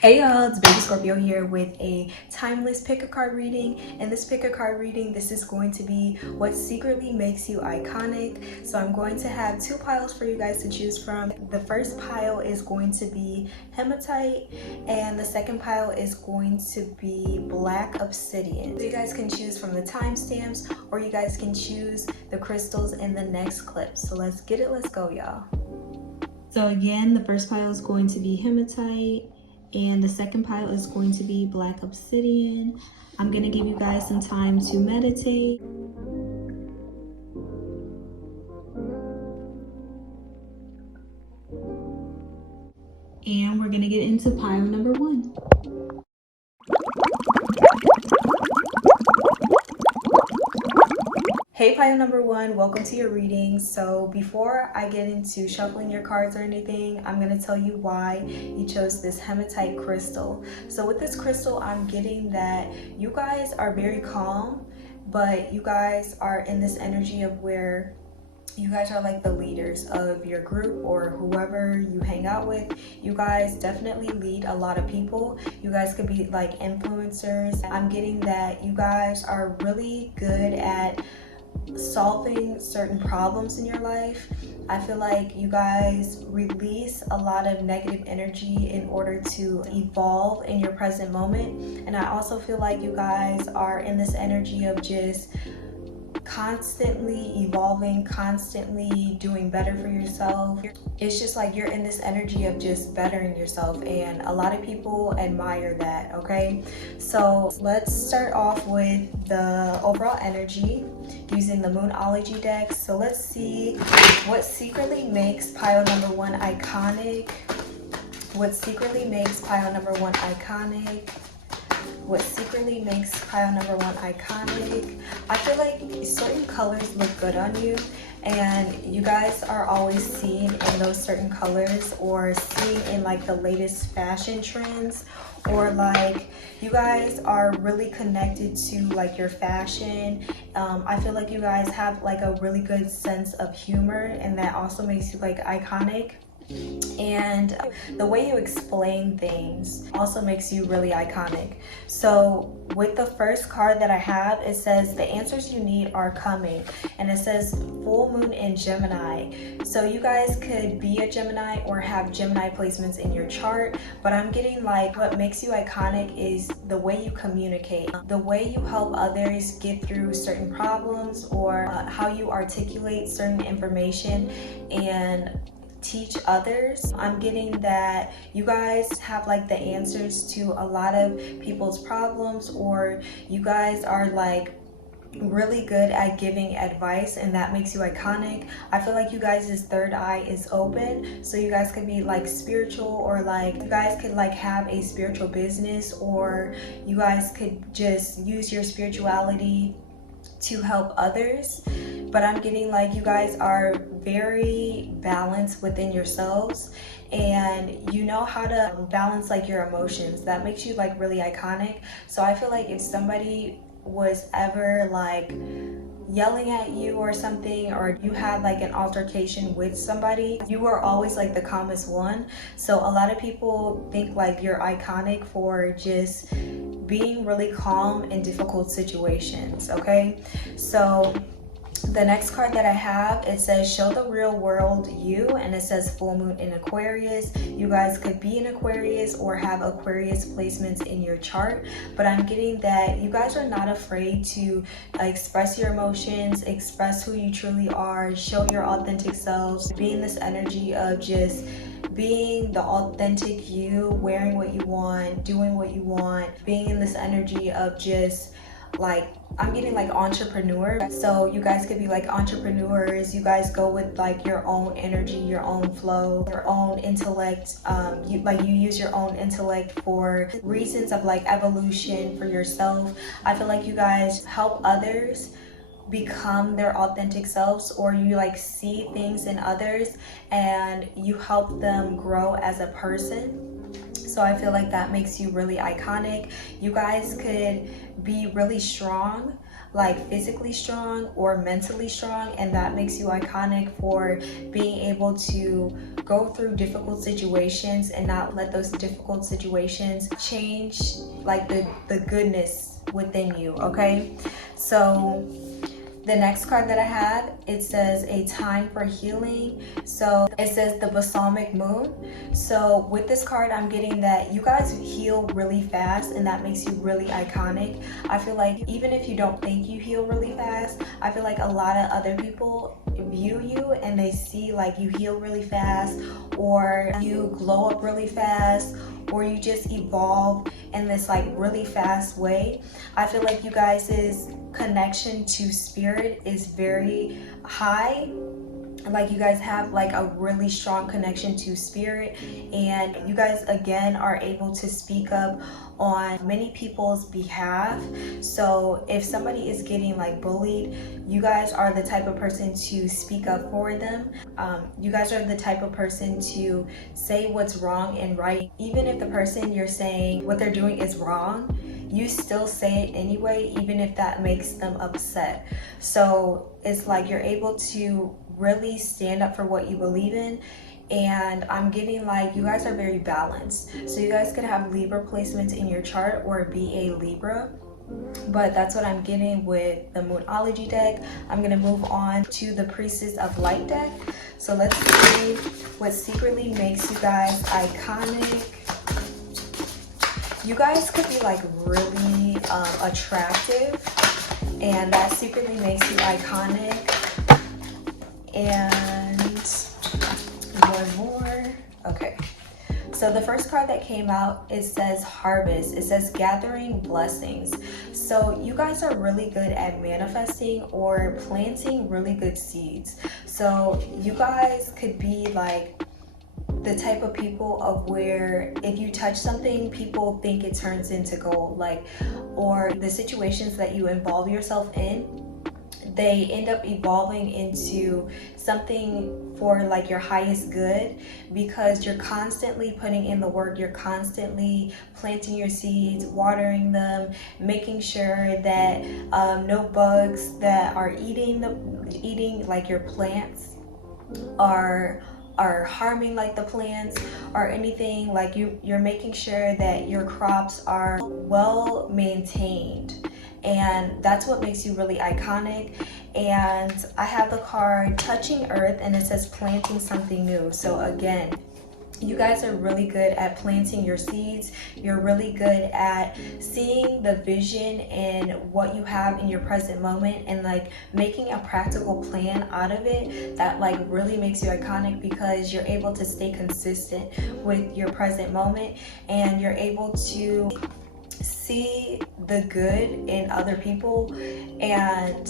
Hey y'all, it's Baby Scorpio here with a timeless pick a card reading. In this pick a card reading, this is going to be what secretly makes you iconic. So I'm going to have two piles for you guys to choose from. The first pile is going to be hematite and the second pile is going to be black obsidian. So you guys can choose from the timestamps or you guys can choose the crystals in the next clip. So let's get it, let's go y'all. So again, the first pile is going to be hematite and the second pile is going to be black obsidian. I'm gonna give you guys some time to meditate. And we're gonna get into pile number one. Hey pile number one, welcome to your reading. So before I get into shuffling your cards or anything, I'm going to tell you why you chose this hematite crystal. So with this crystal, I'm getting that you guys are very calm, but you guys are in this energy of where you guys are like the leaders of your group or whoever you hang out with. You guys definitely lead a lot of people. You guys could be like influencers. I'm getting that you guys are really good at solving certain problems in your life. I feel like you guys release a lot of negative energy in order to evolve in your present moment. And I also feel like you guys are in this energy of just constantly evolving, constantly doing better for yourself. It's just like you're in this energy of just bettering yourself, and a lot of people admire that. Okay, so let's start off with the overall energy using the Moonology deck. So let's see what secretly makes pile number one iconic. What secretly makes pile number one iconic? What secretly makes pile number one iconic? I feel like certain colors look good on you, and you guys are always seen in those certain colors or seen in like the latest fashion trends, or like you guys are really connected to like your fashion. I feel like you guys have like a really good sense of humor, and that also makes you like iconic. And the way you explain things also makes you really iconic. So with the first card that I have, it says the answers you need are coming, and it says full moon in Gemini. So you guys could be a Gemini or have Gemini placements in your chart, but I'm getting like what makes you iconic is the way you communicate, the way you help others get through certain problems, or how you articulate certain information and teach others. I'm getting that you guys have like the answers to a lot of people's problems, or you guys are like really good at giving advice, and that makes you iconic. I feel like you guys' third eye is open, so you guys could be like spiritual, or like you guys could like have a spiritual business, or you guys could just use your spirituality to help others. But I'm getting like you guys are very balanced within yourselves, and you know how to balance like your emotions. That makes you like really iconic. So I feel like if somebody was ever like yelling at you or something, or you had like an altercation with somebody, you were always like the calmest one. So a lot of people think like you're iconic for just being really calm in difficult situations. Okay, so the next card that I have, it says show the real world you, and it says full moon in Aquarius. You guys could be in Aquarius or have Aquarius placements in your chart, but I'm getting that you guys are not afraid to express your emotions, express who you truly are, show your authentic selves, be in this energy of just being the authentic you, wearing what you want, doing what you want, being in this energy of just like, I'm getting like entrepreneur. So you guys could be like entrepreneurs. You guys go with like your own energy, your own flow, your own intellect. You use your own intellect for reasons of like evolution for yourself. I feel like you guys help others become their authentic selves, or you like see things in others and you help them grow as a person. So So I feel like that makes you really iconic. You guys could be really strong, like physically strong or mentally strong, and that makes you iconic for being able to go through difficult situations and not let those difficult situations change like the goodness within you. Okay, so the next card that I have, it says a time for healing. So it says the Balsamic Moon. So with this card, I'm getting that you guys heal really fast, and that makes you really iconic. I feel like even if you don't think you heal really fast, I feel like a lot of other people view you and they see like you heal really fast, or you glow up really fast, or you just evolve in this like really fast way. I feel like you guys' connection to spirit is very high. Like you guys have like a really strong connection to spirit, and you guys again are able to speak up on many people's behalf. So if somebody is getting like bullied, you guys are the type of person to speak up for them. You guys are the type of person to say what's wrong and right. Even if the person you're saying what they're doing is wrong, you still say it anyway, even if that makes them upset. So it's like you're able to really stand up for what you believe in. And I'm getting like you guys are very balanced. So you guys could have Libra placements in your chart or be a Libra. But that's what I'm getting with the Moonology deck. I'm going to move on to the Priestess of Light deck. So let's see what secretly makes you guys iconic. You guys could be like really attractive, and that secretly makes you iconic. And one more. Okay. So the first card that came out, it says harvest. It says gathering blessings. So you guys are really good at manifesting or planting really good seeds. So you guys could be like the type of people of where if you touch something, people think it turns into gold, like, or the situations that you involve yourself in, they end up evolving into something for like your highest good, because you're constantly putting in the work, you're constantly planting your seeds, watering them, making sure that no bugs that are eating like your plants are harming like the plants or anything. Like you're making sure that your crops are well maintained, and that's what makes you really iconic. And I have the card touching earth, and it says planting something new. So again, you guys are really good at planting your seeds. You're really good at seeing the vision and what you have in your present moment and like making a practical plan out of it that like really makes you iconic, because you're able to stay consistent with your present moment, and you're able to see the good in other people. And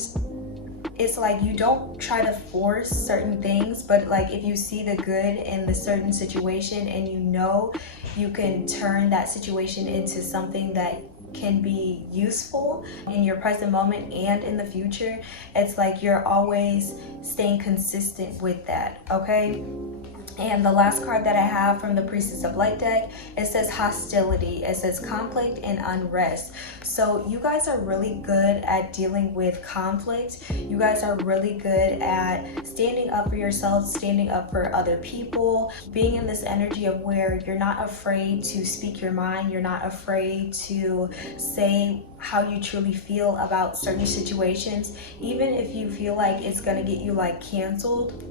it's like you don't try to force certain things, but like if you see the good in the certain situation and you know you can turn that situation into something that can be useful in your present moment and in the future, it's like you're always staying consistent with that. Okay. And the last card that I have from the Priestess of Light deck, it says hostility. It says conflict and unrest. So you guys are really good at dealing with conflict. You guys are really good at standing up for yourself, standing up for other people, being in this energy of where you're not afraid to speak your mind. You're not afraid to say how you truly feel about certain situations. Even if you feel like it's gonna get you like canceled,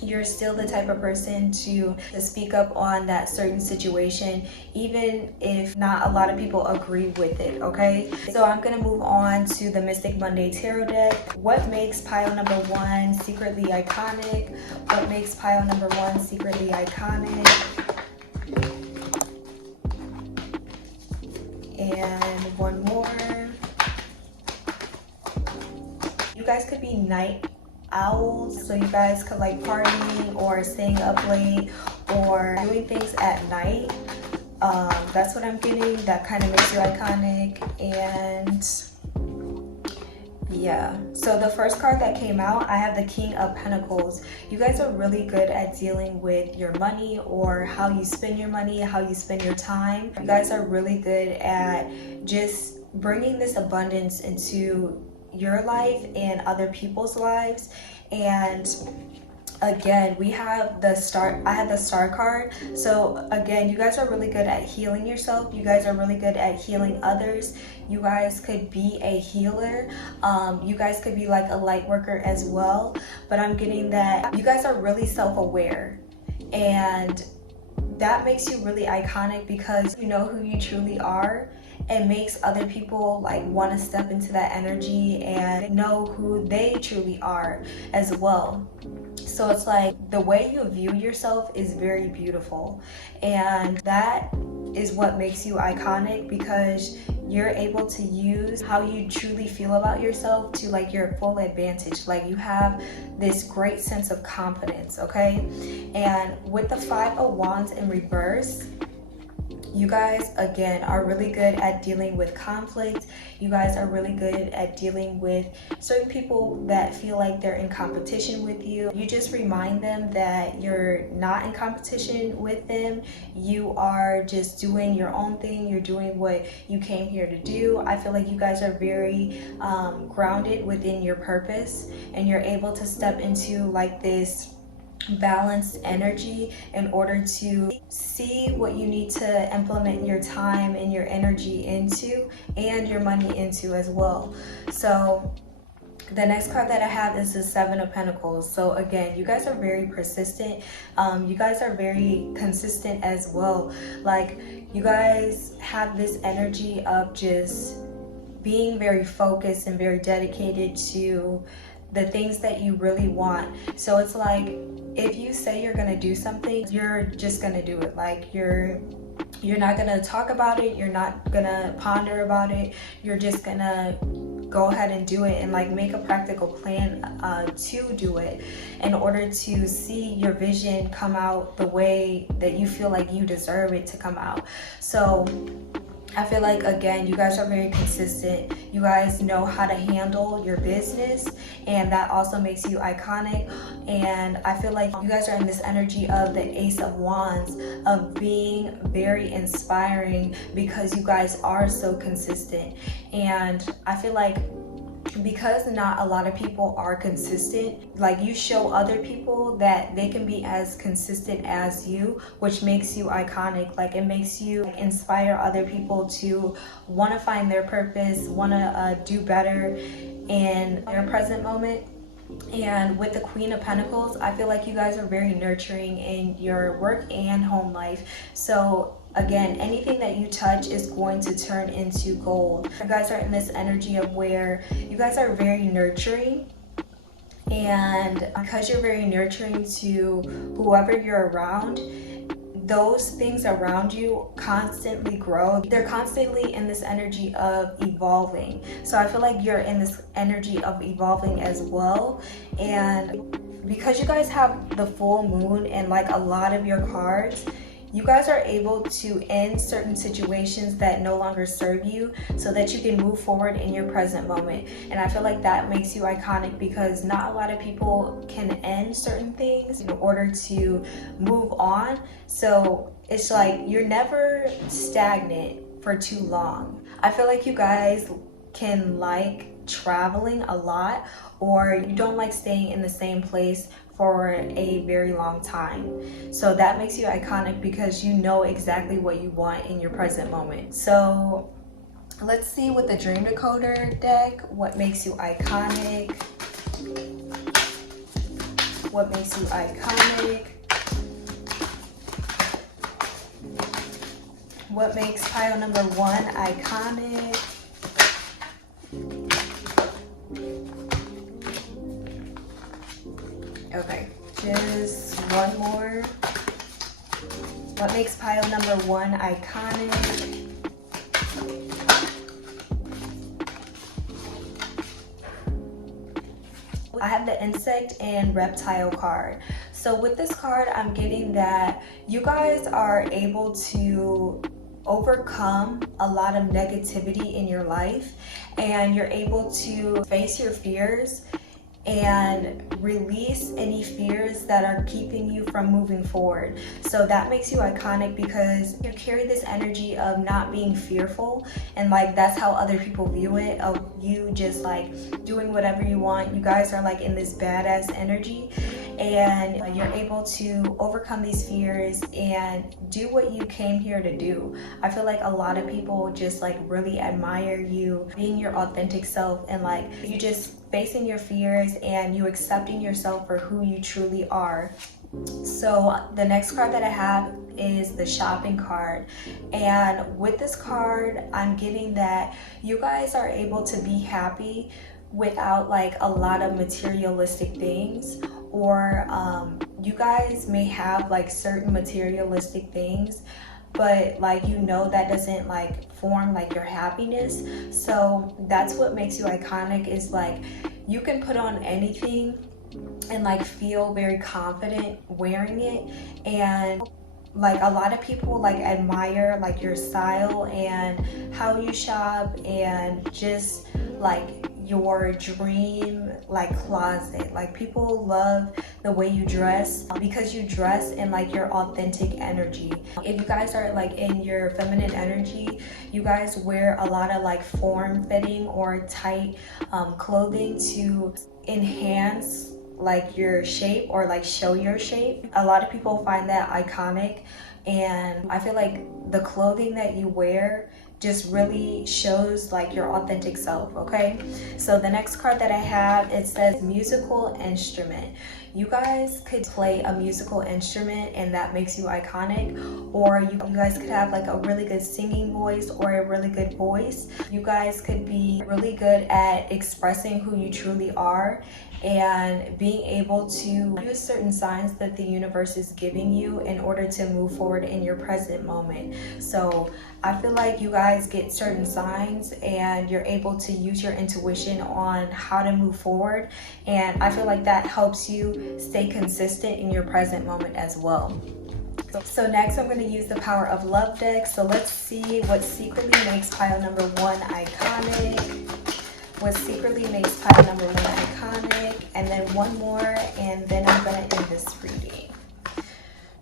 you're still the type of person to speak up on that certain situation, even if not a lot of people agree with it. Okay, so I'm gonna move on to the Mystic Monday Tarot deck. What makes pile number 1 secretly iconic? What makes pile number 1 secretly iconic? And one more. You guys could be night owls, so you guys could like partying or staying up late or doing things at night. That's what I'm getting. That kind of makes you iconic. And Yeah, so the first card that came out, I have the King of Pentacles. You guys are really good at dealing with your money, or how you spend your money, how you spend your time. You guys are really good at just bringing this abundance into your life and other people's lives. And again, we have the star. I have the star card. So again, you guys are really good at healing yourself. You guys are really good at healing others. You guys could be a healer. You guys could be like a light worker as well. But I'm getting that you guys are really self-aware, and that makes you really iconic because you know who you truly are. It makes other people like want to step into that energy and know who they truly are as well. So it's like the way you view yourself is very beautiful, and that is what makes you iconic, because you're able to use how you truly feel about yourself to like your full advantage. Like you have this great sense of confidence, okay? And with the 5 of Wands in reverse, you guys again are really good at dealing with conflict. You guys are really good at dealing with certain people that feel like they're in competition with you. You just remind them that you're not in competition with them. You are just doing your own thing. You're doing what you came here to do. I feel like you guys are very grounded within your purpose, and you're able to step into like this balanced energy in order to see what you need to implement your time and your energy into, and your money into as well. So the next card that I have is the 7 of Pentacles. So again, you guys are very persistent. You guys are very consistent as well. Like you guys have this energy of just being very focused and very dedicated to the things that you really want. So it's like if you say you're gonna do something, you're just gonna do it. Like you're not gonna talk about it, you're not gonna ponder about it, you're just gonna go ahead and do it, and like make a practical plan to do it in order to see your vision come out the way that you feel like you deserve it to come out. So I feel like, again, you guys are very consistent. You guys know how to handle your business, and that also makes you iconic. And I feel like you guys are in this energy of the Ace of Wands, of being very inspiring, because you guys are so consistent. And I feel like because not a lot of people are consistent, like you show other people that they can be as consistent as you, which makes you iconic. Like it makes you inspire other people to want to find their purpose, want to do better in their present moment. And with the Queen of Pentacles, I feel like you guys are very nurturing in your work and home life. So again, anything that you touch is going to turn into gold. You guys are in this energy of where you guys are very nurturing, and because you're very nurturing to whoever you're around, those things around you constantly grow. They're constantly in this energy of evolving. So I feel like you're in this energy of evolving as well. And because you guys have the full moon and like a lot of your cards, you guys are able to end certain situations that no longer serve you, so that you can move forward in your present moment. And I feel like that makes you iconic, because not a lot of people can end certain things in order to move on. So it's like you're never stagnant for too long. I feel like you guys can like traveling a lot, or you don't like staying in the same place for a very long time. So that makes you iconic, because you know exactly what you want in your present moment. So let's see with the Dream Decoder deck, what makes you iconic? What makes you iconic? What makes pile number 1 iconic? Okay, just one more. What makes pile number 1 iconic? I have the insect and reptile card. So with this card, I'm getting that you guys are able to overcome a lot of negativity in your life, and you're able to face your fears and release any fears that are keeping you from moving forward. So that makes you iconic because you carry this energy of not being fearful, and like that's how other people view it, of you just like doing whatever you want. You guys are like in this badass energy, and you're able to overcome these fears and do what you came here to do. I feel like a lot of people just like really admire you being your authentic self, and like you just facing your fears and you accepting yourself for who you truly are. So the next card that I have is the shopping card, and with this card I'm getting that you guys are able to be happy without like a lot of materialistic things, or you guys may have like certain materialistic things, but like you know that doesn't like form like your happiness. So that's what makes you iconic, is like you can put on anything and like feel very confident wearing it, and like a lot of people like admire like your style and how you shop, and just like your dream like closet. Like people love the way you dress because you dress in like your authentic energy. If you guys are like in your feminine energy, you guys wear a lot of like form-fitting or tight clothing to enhance like your shape or like show your shape. A lot of people find that iconic, and I feel like the clothing that you wear just really shows like your authentic self. Okay, so the next card that I have, it says musical instrument. You guys could play a musical instrument and that makes you iconic, or you guys could have like a really good singing voice or a really good voice. You guys could be really good at expressing who you truly are and being able to use certain signs that the universe is giving you in order to move forward in your present moment. So I feel like you guys get certain signs and you're able to use your intuition on how to move forward, and I feel like that helps you stay consistent in your present moment as well. So next I'm going to use the Power of Love deck. So let's see what secretly makes pile number 1 iconic. What secretly makes pile number 1 iconic, and then one more, and then I'm going to end this reading.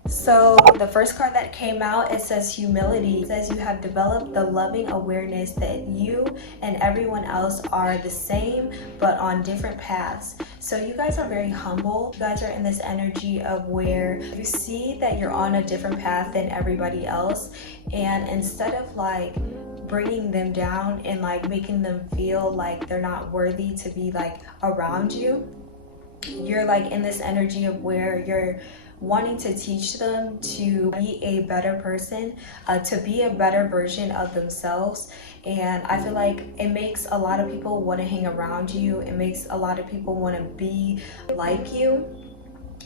So the first card that came out, it says humility. It says you have developed the loving awareness that you and everyone else are the same but on different paths. So you guys are very humble. You guys are in this energy of where you see that you're on a different path than everybody else, and instead of like bringing them down and like making them feel like they're not worthy to be like around you, you're like in this energy of where you're wanting to teach them to be a better person, to be a better version of themselves. And I feel like it makes a lot of people want to hang around you. It makes a lot of people want to be like you.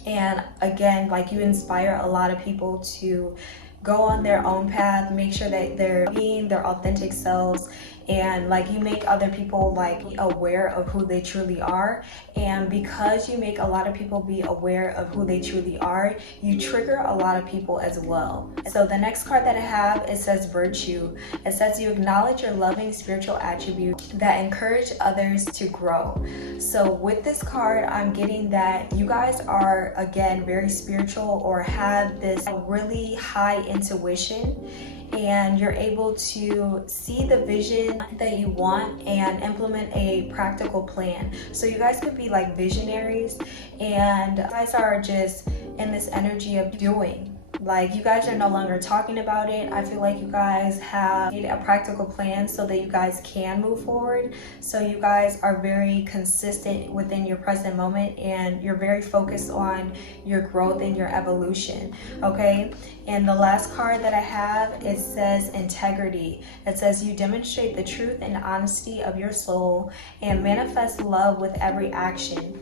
And again, like you inspire a lot of people to go on their own path, make sure that they're being their authentic selves, and like you make other people like be aware of who they truly are. And because you make a lot of people be aware of who they truly are, you trigger a lot of people as well. So the next card that I have, it says virtue. It says you acknowledge your loving spiritual attributes that encourage others to grow. So with this card, I'm getting that you guys are again very spiritual or have this really high intuition, and you're able to see the vision that you want and implement a practical plan. So you guys could be like visionaries, and you guys are just in this energy of doing. Like you guys are no longer talking about it. I feel like you guys have made a practical plan so that you guys can move forward. So you guys are very consistent within your present moment, and you're very focused on your growth and your evolution. Okay, and the last card that I have, it says integrity. It says you demonstrate the truth and honesty of your soul and manifest love with every action.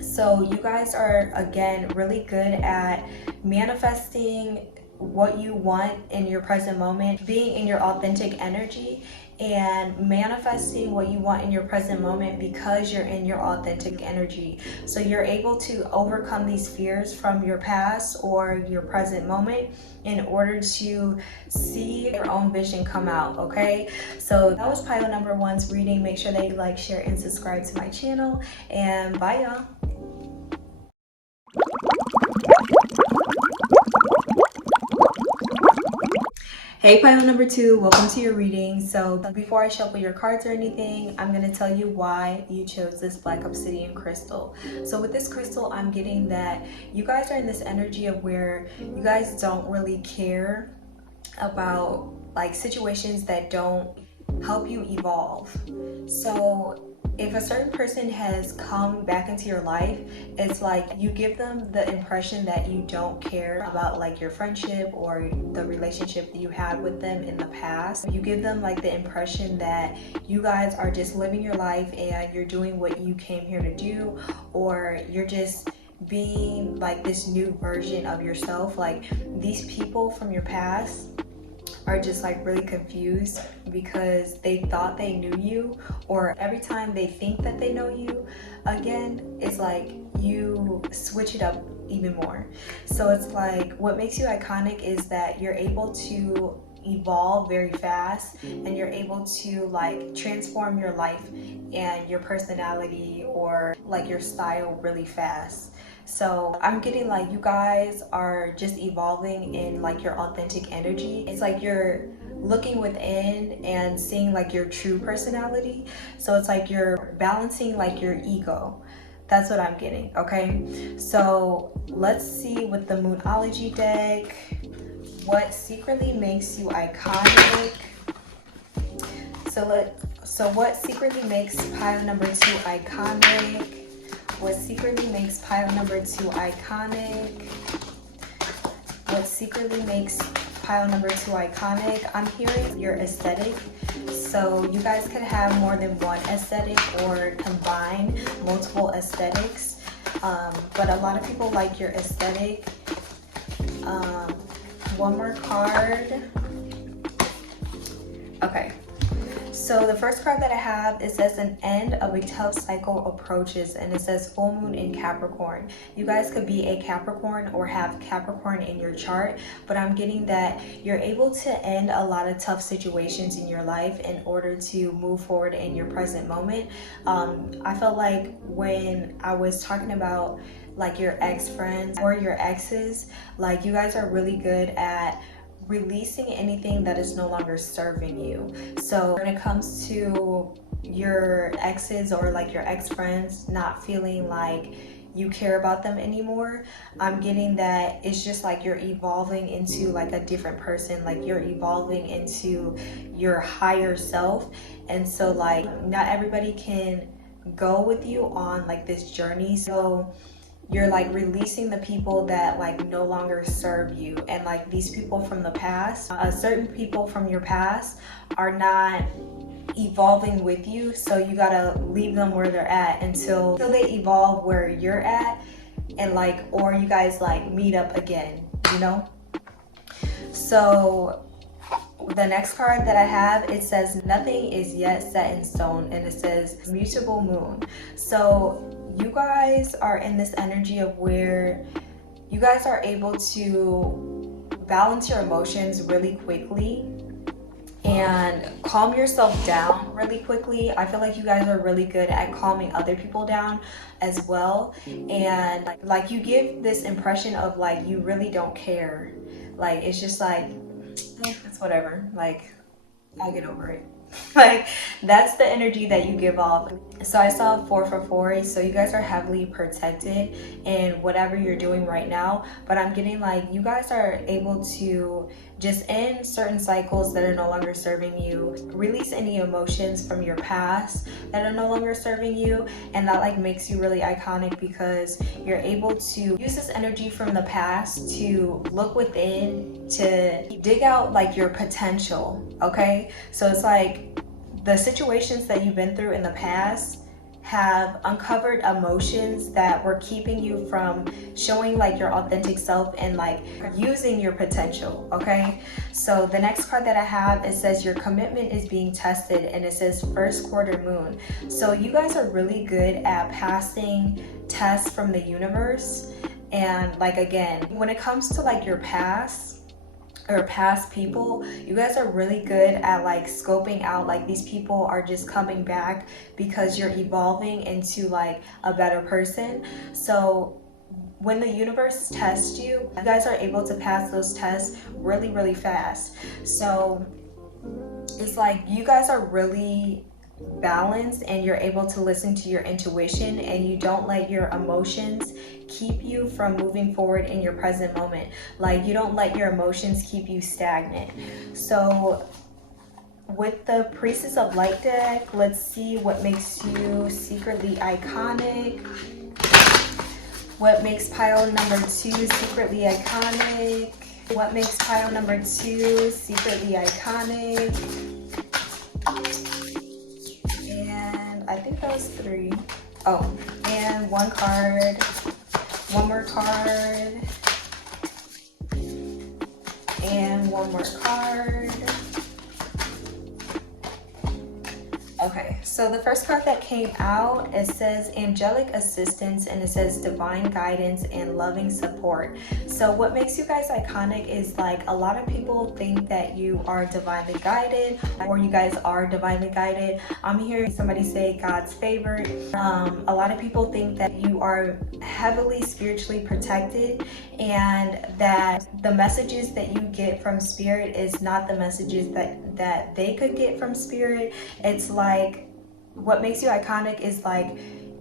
So you guys are again really good at manifesting what you want in your present moment, being in your authentic energy, and manifesting what you want in your present moment because you're in your authentic energy. So you're able to overcome these fears from your past or your present moment in order to see your own vision come out, okay? So that was pile number one's reading. Make sure that you like, share, and subscribe to my channel, and bye y'all. Hey pile number two, welcome to your reading. So before I shuffle your cards or anything, I'm going to tell you why you chose this black obsidian crystal. So with this crystal, I'm getting that you guys are in this energy of where you guys don't really care about like situations that don't help you evolve. So if a certain person has come back into your life, it's like you give them the impression that you don't care about like your friendship or the relationship that you had with them in the past. You give them like the impression that you guys are just living your life and you're doing what you came here to do, or you're just being like this new version of yourself. Like these people from your past are just like really confused because they thought they knew you, or every time they think that they know you again, it's like you switch it up even more. So it's like what makes you iconic is that you're able to evolve very fast and you're able to like transform your life and your personality or like your style really fast. So I'm getting like you guys are just evolving in like your authentic energy. It's like you're looking within and seeing like your true personality. So it's like you're balancing like your ego. That's what I'm getting, okay? So let's see with the Moonology deck what secretly makes you iconic. So what secretly makes pile number two iconic? What secretly makes pile number two iconic? What secretly makes pile number two iconic? I'm hearing your aesthetic. So you guys could have more than one aesthetic or combine multiple aesthetics. But a lot of people like your aesthetic. One more card. Okay. So the first card that I have, it says an end of a tough cycle approaches, and it says full moon in Capricorn. You guys could be a Capricorn or have Capricorn in your chart, but I'm getting that you're able to end a lot of tough situations in your life in order to move forward in your present moment. I felt like when I was talking about like your ex-friends or your exes, like you guys are really good at releasing anything that is no longer serving you. So when it comes to your exes or like your ex-friends not feeling like you care about them anymore, I'm getting that it's just like you're evolving into like a different person, like you're evolving into your higher self. And so like not everybody can go with you on like this journey. So you're like releasing the people that like no longer serve you, and like these people from the past, certain people from your past are not evolving with you, so you gotta leave them where they're at until they evolve where you're at, and like, or you guys like meet up again, you know? So the next card that I have, it says nothing is yet set in stone, and it says mutable moon. So you guys are in this energy of where you guys are able to balance your emotions really quickly and calm yourself down really quickly. I feel like you guys are really good at calming other people down as well. And like you give this impression of like you really don't care. Like it's just like, it's whatever. Like I'll get over it. Like that's the energy that you give off. So I saw 4 for 4, so you guys are heavily protected in whatever you're doing right now, but I'm getting like you guys are able to just end certain cycles that are no longer serving you, release any emotions from your past that are no longer serving you, and that like makes you really iconic because you're able to use this energy from the past to look within, to dig out like your potential, okay? So it's like the situations that you've been through in the past have uncovered emotions that were keeping you from showing like your authentic self and like using your potential. Okay, so the next card that I have, it says your commitment is being tested, and it says first quarter moon. So you guys are really good at passing tests from the universe. And like, again, when it comes to like your past or past people, you guys are really good at like scoping out like these people are just coming back because you're evolving into like a better person. So when the universe tests you, you guys are able to pass those tests really, really fast. So it's like you guys are really balanced and you're able to listen to your intuition, and you don't let your emotions keep you from moving forward in your present moment. Like, you don't let your emotions keep you stagnant. So with the Priestess of Light deck, let's see what makes you secretly iconic. What makes pile number 2 secretly iconic? What makes pile number 2 secretly iconic? I think that was 3. Oh, and one card, one more card, and one more card. Okay, so the first card that came out, it says angelic assistance, and it says divine guidance and loving support. So what makes you guys iconic is like a lot of people think that you are divinely guided, or you guys are divinely guided. I'm hearing somebody say God's favorite. A lot of people think that you are heavily spiritually protected, and that the messages that you get from spirit is not the messages that they could get from spirit. It's like, what makes you iconic is like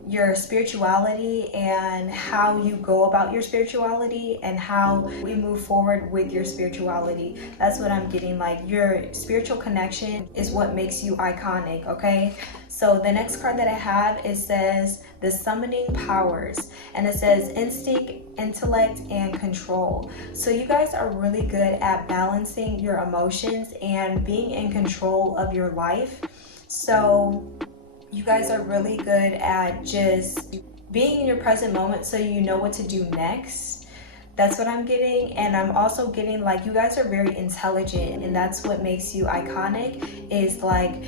your spirituality and how you go about your spirituality and how we move forward with your spirituality. That's what I'm getting. Like, your spiritual connection is what makes you iconic. Okay, so the next card that I have, it says the summoning powers, and it says instinct, intellect, and control. So you guys are really good at balancing your emotions and being in control of your life. So you guys are really good at just being in your present moment, so you know what to do next. That's what I'm getting. And I'm also getting like you guys are very intelligent, and that's what makes you iconic, is like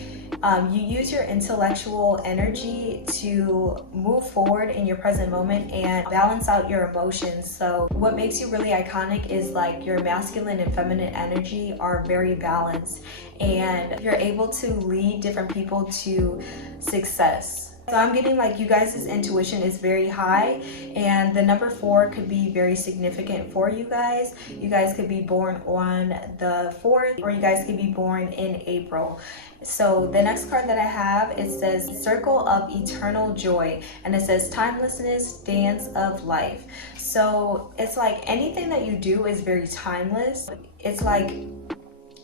you use your intellectual energy to move forward in your present moment and balance out your emotions. So what makes you really iconic is like your masculine and feminine energy are very balanced, and you're able to lead different people to success. So I'm getting like you guys' intuition is very high, and the number 4 could be very significant for you guys. You guys could be born on the 4th, or you guys could be born in April. So the next card that I have, it says Circle of Eternal Joy, and it says Timelessness, Dance of Life. So it's like anything that you do is very timeless. It's like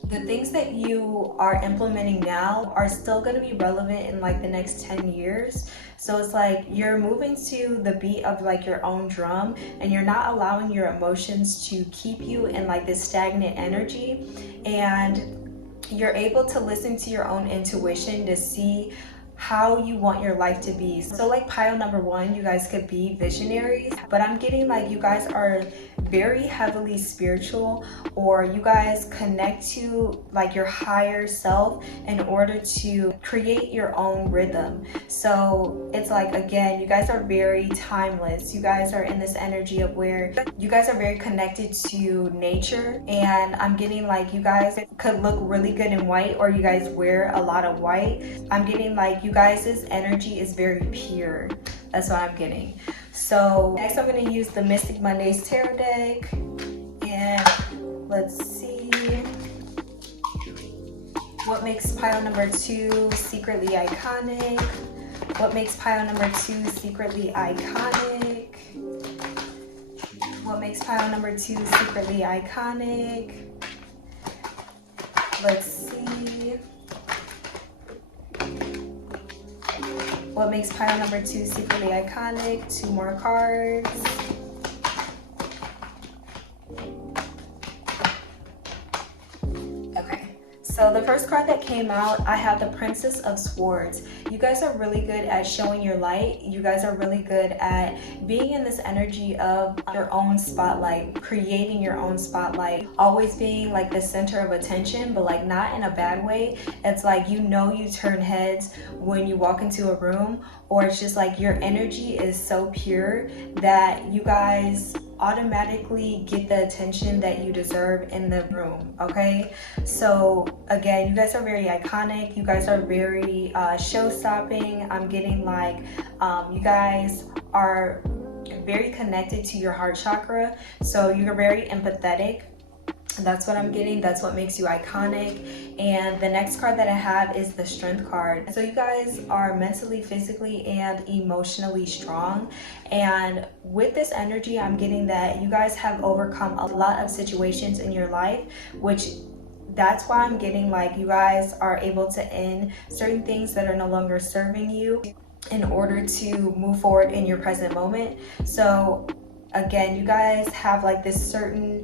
the things that you are implementing now are still going to be relevant in like the next 10 years. So it's like you're moving to the beat of like your own drum, and you're not allowing your emotions to keep you in like this stagnant energy, and you're able to listen to your own intuition to see how you want your life to be. So like pile number 1, you guys could be visionaries, but I'm getting like you guys are very heavily spiritual, or you guys connect to like your higher self in order to create your own rhythm. So it's like, again, you guys are very timeless. You guys are in this energy of where you guys are very connected to nature, and I'm getting like you guys could look really good in white, or you guys wear a lot of white. I'm getting like you guys' energy is very pure. That's what I'm getting. So next I'm going to use the Mystic Mondays Tarot deck, and let's see what makes pile number 2 secretly iconic. What makes pile number 2 secretly iconic? What makes pile number 2 secretly iconic? Let's see. What makes pile number 2 secretly iconic? 2 more cards. Okay, so the first card that came out, I have the Princess of Swords, you guys are really good at showing your light. You guys are really good at being in this energy of your own spotlight, creating your own spotlight, always being like the center of attention, but like not in a bad way. It's like, you know, you turn heads when you walk into a room, or it's just like your energy is so pure that you guys automatically get the attention that you deserve in the room. Okay, so again, you guys are very iconic. You guys are very show-stopping. I'm getting like you guys are very connected to your heart chakra, so you're very empathetic. That's what I'm getting. That's what makes you iconic. And the next card that I have is the Strength card. So you guys are mentally, physically, and emotionally strong. And with this energy, I'm getting that you guys have overcome a lot of situations in your life, which that's why I'm getting like you guys are able to end certain things that are no longer serving you in order to move forward in your present moment. So again, you guys have like this certain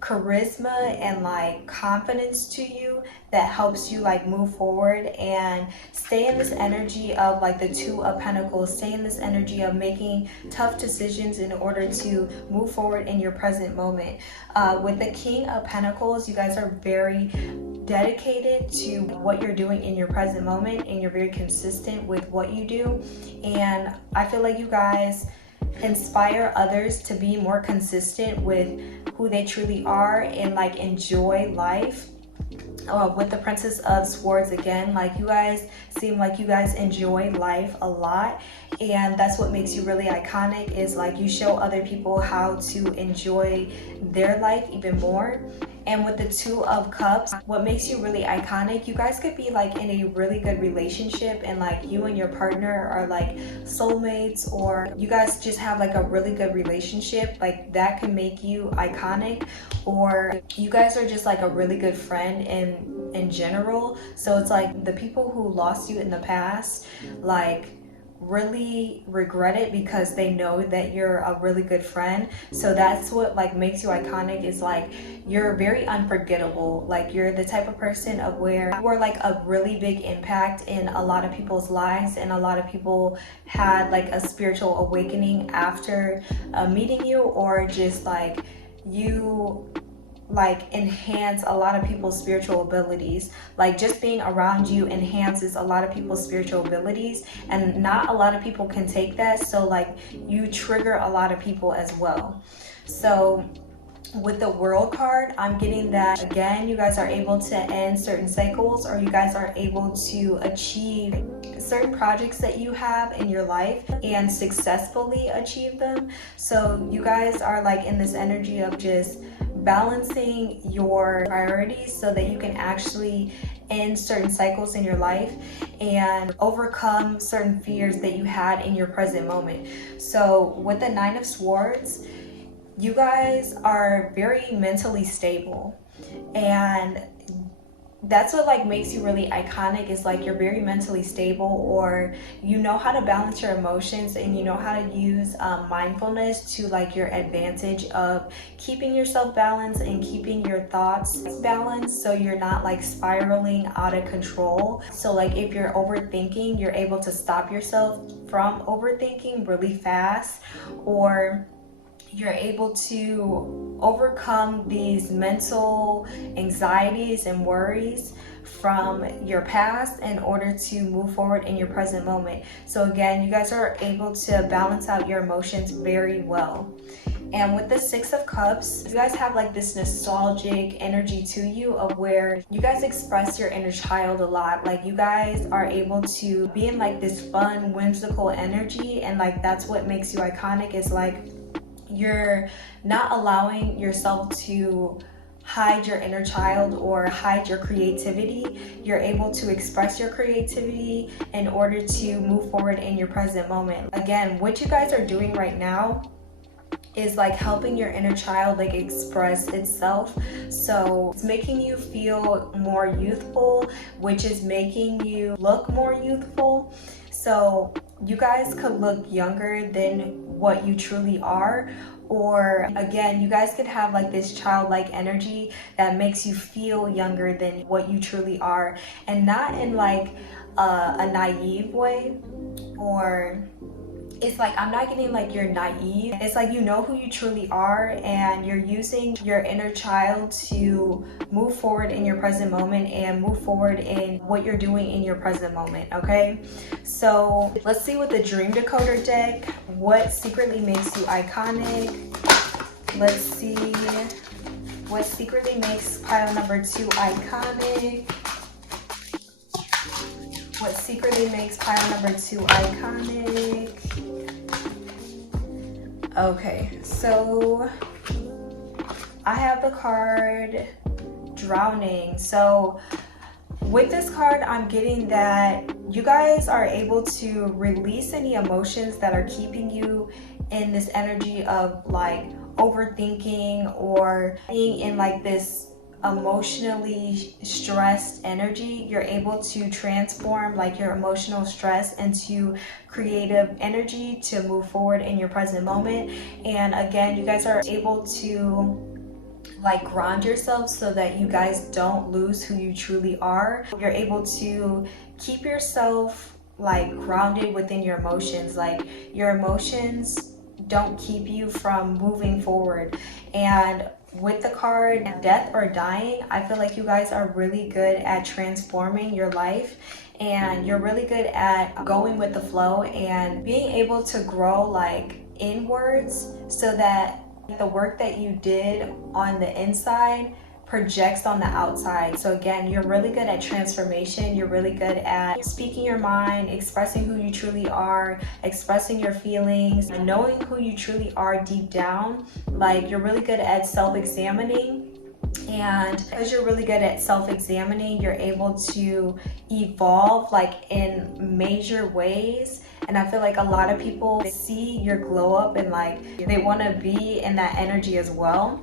charisma and like confidence to you that helps you like move forward and stay in this energy of like the Two of Pentacles, stay in this energy of making tough decisions in order to move forward in your present moment. With the King of Pentacles, you guys are very dedicated to what you're doing in your present moment, and you're very consistent with what you do. And I feel like you guys inspire others to be more consistent with who they truly are and like enjoy life. With the Princess of Swords, again, like you guys seem like you guys enjoy life a lot, and that's what makes you really iconic, is like you show other people how to enjoy their life even more. And with the Two of Cups, what makes you really iconic, you guys could be like in a really good relationship, and like you and your partner are like soulmates, or you guys just have like a really good relationship. Like that can make you iconic. Or you guys are just like a really good friend in general. So it's like the people who lost you in the past like really regret it because they know that you're a really good friend. So that's what like makes you iconic, is like you're very unforgettable. Like you're the type of person of where you are like a really big impact in a lot of people's lives, and a lot of people had like a spiritual awakening after meeting you, or just like you like enhance a lot of people's spiritual abilities. Like just being around you enhances a lot of people's spiritual abilities, and not a lot of people can take that. So like you trigger a lot of people as well. So with the World card, I'm getting that again, you guys are able to end certain cycles, or you guys are able to achieve certain projects that you have in your life and successfully achieve them. So you guys are like in this energy of just balancing your priorities so that you can actually end certain cycles in your life and overcome certain fears that you had in your present moment. So with the Nine of Swords, you guys are very mentally stable, and that's what like makes you really iconic, is like you're very mentally stable, or you know how to balance your emotions, and you know how to use mindfulness to like your advantage of keeping yourself balanced and keeping your thoughts balanced, so you're not like spiraling out of control. So like if you're overthinking, you're able to stop yourself from overthinking really fast, or you're able to overcome these mental anxieties and worries from your past in order to move forward in your present moment. So again, you guys are able to balance out your emotions very well. And with the Six of Cups, you guys have like this nostalgic energy to you, of where you guys express your inner child a lot. Like you guys are able to be in like this fun, whimsical energy, and like that's what makes you iconic, is like you're not allowing yourself to hide your inner child or hide your creativity. You're able to express your creativity in order to move forward in your present moment. Again, what you guys are doing right now is like helping your inner child like express itself. So it's making you feel more youthful, which is making you look more youthful. So you guys could look younger than what you truly are, or again, you guys could have like this childlike energy that makes you feel younger than what you truly are, and not in like a naive way, or it's like I'm not getting like you're naive. It's like you know who you truly are, and you're using your inner child to move forward in your present moment and move forward in what you're doing in your present moment. Okay, so let's see with the dream decoder deck, what secretly makes you iconic. Let's see what secretly makes pile number 2 iconic. What secretly makes pile number 2 iconic. Okay, so I have the card Drowning. So with this card, I'm getting that you guys are able to release any emotions that are keeping you in this energy of like overthinking or being in like this emotionally stressed energy. You're able to transform like your emotional stress into creative energy to move forward in your present moment. And again, you guys are able to like ground yourself so that you guys don't lose who you truly are. You're able to keep yourself like grounded within your emotions. Like your emotions don't keep you from moving forward. And with the card Death or Dying, I feel like you guys are really good at transforming your life, and you're really good at going with the flow and being able to grow like inwards, so that the work that you did on the inside projects on the outside. So again, you're really good at transformation. You're really good at speaking your mind, expressing who you truly are, expressing your feelings, knowing who you truly are deep down. Like you're really good at self-examining. And because you're really good at self-examining, you're able to evolve like in major ways. And I feel like a lot of people see your glow up and like they want to be in that energy as well.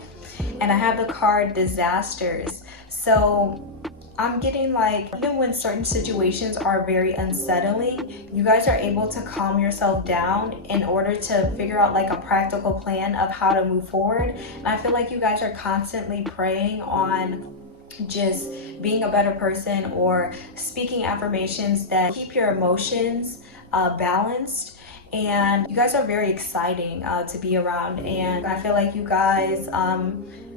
And I have the card Disasters. So I'm getting like, even when certain situations are very unsettling, you guys are able to calm yourself down in order to figure out like a practical plan of how to move forward. And I feel like you guys are constantly praying on just being a better person, or speaking affirmations that keep your emotions balanced. And you guys are very exciting to be around, and I feel like you guys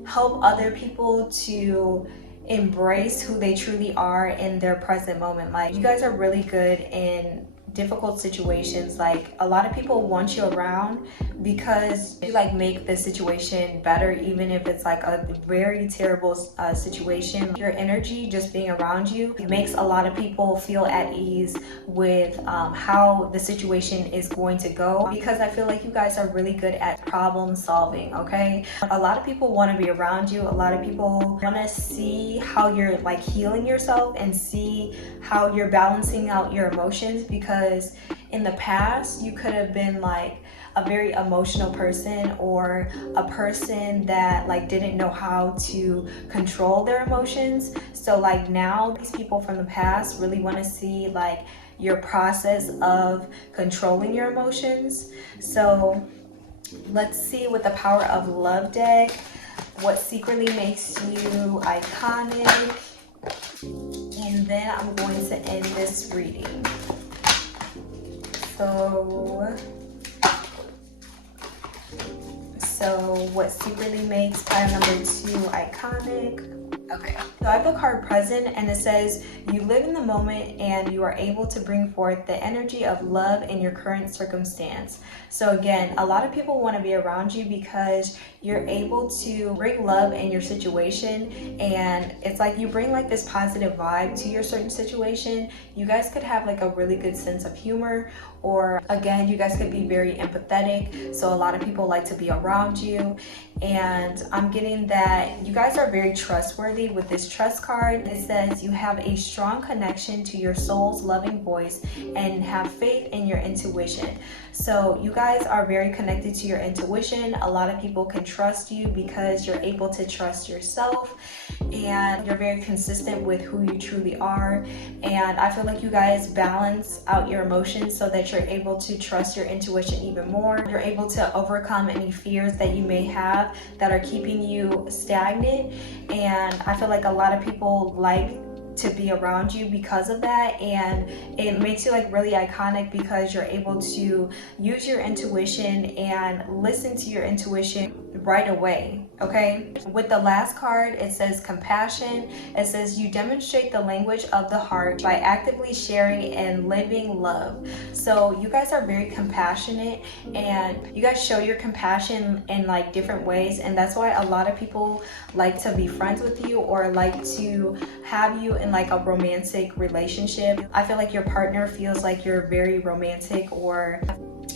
help other people to embrace who they truly are in their present moment. Like you guys are really good in difficult situations. Like a lot of people want you around because you like make the situation better, even if it's like a very terrible situation. Your energy just being around you makes a lot of people feel at ease with how the situation is going to go, because I feel like you guys are really good at problem solving. Okay, a lot of people want to be around you. A lot of people want to see how you're like healing yourself and see how you're balancing out your emotions, because in the past you could have been like a very emotional person, or a person that like didn't know how to control their emotions. So like now these people from the past really want to see like your process of controlling your emotions. So let's see with the Power of Love deck, what secretly makes you iconic. And then I'm going to end this reading. So what secretly makes pile number 2 iconic? Okay, so I have the card Present, and it says you live in the moment and you are able to bring forth the energy of love in your current circumstance. So again, a lot of people want to be around you because you're able to bring love in your situation, and it's like you bring like this positive vibe to your certain situation. You guys could have like a really good sense of humor, or again, you guys could be very empathetic. So a lot of people like to be around you. And I'm getting that you guys are very trustworthy with this trust card. It says you have a strong connection to your soul's loving voice and have faith in your intuition. So you guys are very connected to your intuition. A lot of people can trust you because you're able to trust yourself, and you're very consistent with who you truly are. And I feel like you guys balance out your emotions so that you're able to trust your intuition even more. You're able to overcome any fears that you may have that are keeping you stagnant. And I feel like a lot of people like to be around you because of that. And it makes you like really iconic because you're able to use your intuition and listen to your intuition right away. Okay, with the last card, it says compassion. It says you demonstrate the language of the heart by actively sharing and living love. So you guys are very compassionate, and you guys show your compassion in like different ways, and that's why a lot of people like to be friends with you or like to have you in like a romantic relationship. I feel like your partner feels like you're very romantic, or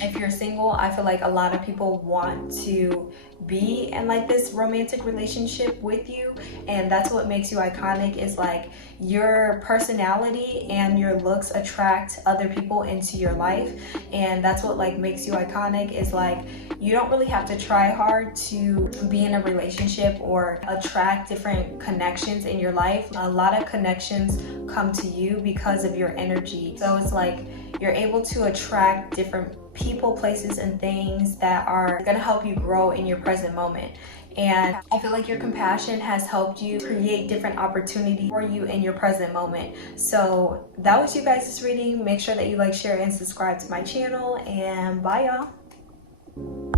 if you're single, I feel like a lot of people want to be in like this romantic relationship with you, and that's what makes you iconic, is like your personality and your looks attract other people into your life. And that's what like makes you iconic, is like you don't really have to try hard to be in a relationship or attract different connections in your life. A lot of connections come to you because of your energy. So it's like you're able to attract different people, places, and things that are going to help you grow in your present moment. And I feel like your compassion has helped you create different opportunities for you in your present moment. So that was you guys' reading. Make sure that you like, share, and subscribe to my channel, and bye y'all.